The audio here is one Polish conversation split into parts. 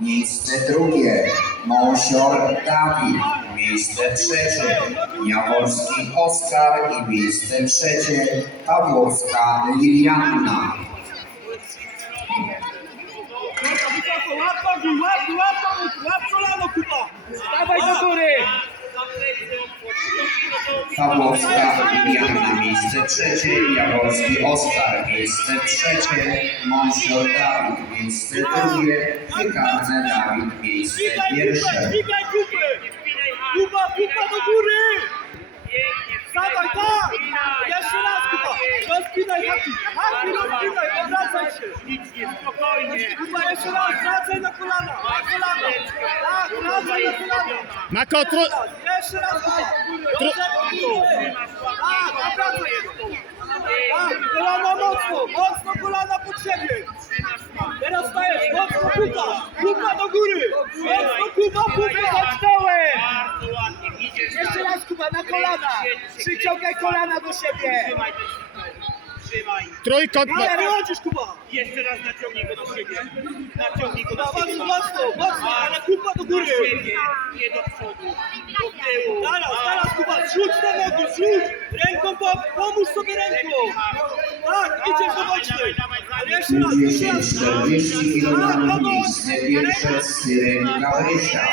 Miejsce drugie Mąsior Dawid. Miejsce trzecie Jaworski Oskar i miejsce trzecie Pawłowska Lilianna. Kolano, do góry! Pawłowska Lilianna. Miejsce trzecie Jaworski Oskar. Miejsce trzecie Mąsior Dawid. Miejsce drugie Wykarne Dawid. Miejsce pierwsze dźwigaj kupę! Kuba, kuba do góry! Dawaj, tak! Jeszcze raz, Kuba! Rozpinaj haki! Haki, rozpinaj, obracaj się! Spokojnie. Kuba, jeszcze raz, wracaj na kolana! Na kolana! Tak, wracaj na kolana! Na kotro... Jeszcze raz, Kuba! Dobrze, Kuba! Tak, obracaj się! Tak, kolana mocno! Mocno kolana pod siebie! Teraz stajesz, mocno kupa! Kupa do góry! Mocno kupa, kupa za stołem! Bardzo ładnie. Idziesz Jeszcze raz kupa, na kolana! Przyciągaj kolana do siebie! Trzymaj. Trójkąt... Nie, wychodzisz kupa! Jeszcze raz naciągnij go do siebie. Naciągnij go do siebie. mocno, mocno, ale kupa do Do góry! siebie. Nie do przodu. Do tyłu. Zaraz, zaraz kupa, zrzuć te zrzuć! Ręką pom- pomóż sobie ręką! Tak, idziesz do bocznej! Jeszcze raz, jeszcze raz! 40 kg miejsce pierwsze Syrek Gabrysia.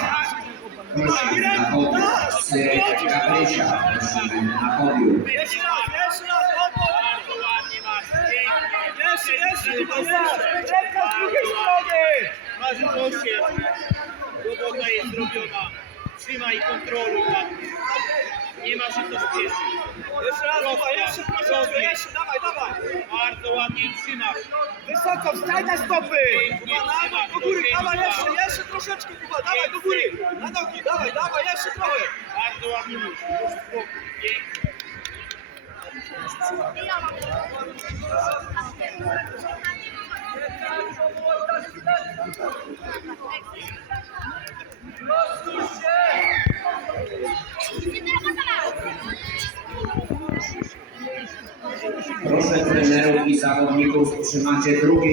Prosimy na podium. Syrek Gabrysia. Prosimy na podium. Jeszcze raz, jeszcze raz. Pięknie. Jeszcze, jeszcze, kupa, jeszcze! Ręka z drugiej strony! Masz osiem. Robota jest zrobiona. Trzymaj kontroluj ładnie. Nie ma się co spieszyć. Jeszcze raz, kupa, jeszcze proszę, jeszcze, dawaj, dawaj! Bardzo ładnie trzymasz. Wysoko, wstaj na stopy! Kuba, na nogi, do góry, dawaj jeszcze, jeszcze troszeczkę, Kuba, dawaj do góry! Na nogi, dawaj, dawaj, jeszcze trochę! Bardzo ładnie już. Już spokój. Pięknie. Proszę trenerów i zawodników, trzymacie drugie